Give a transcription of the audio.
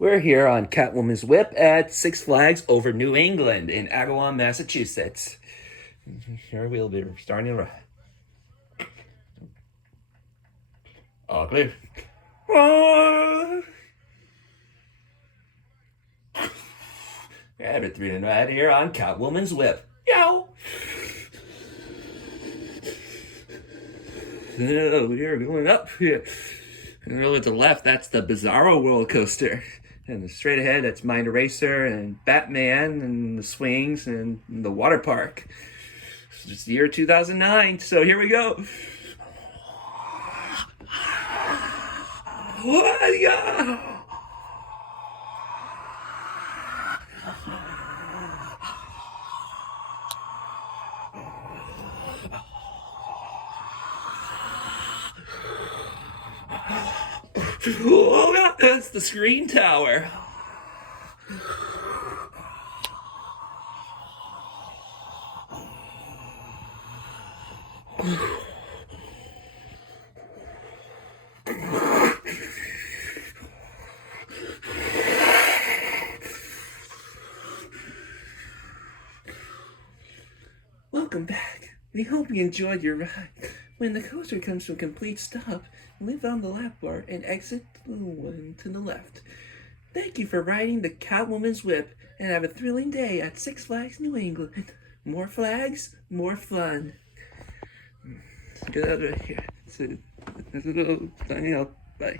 We're here on Catwoman's Whip at Six Flags over New England in Agawam, Massachusetts. Here we'll be starting to ride. All clear. Every 3 and ride here on Catwoman's Whip. Yow! We're going up here. And over to the left, that's the Bizarro roller coaster. And straight ahead, that's Mind Eraser and Batman and the swings and the water park. It's the year 2009, so here we go. Oh, that's the screen tower. Welcome back. We hope you enjoyed your ride. When the coaster comes to a complete stop, lift on the lap bar and exit the one to the left. Thank you for riding the Catwoman's Whip and have a thrilling day at Six Flags New England. More flags, more fun. Get out of here. Signing out. Bye.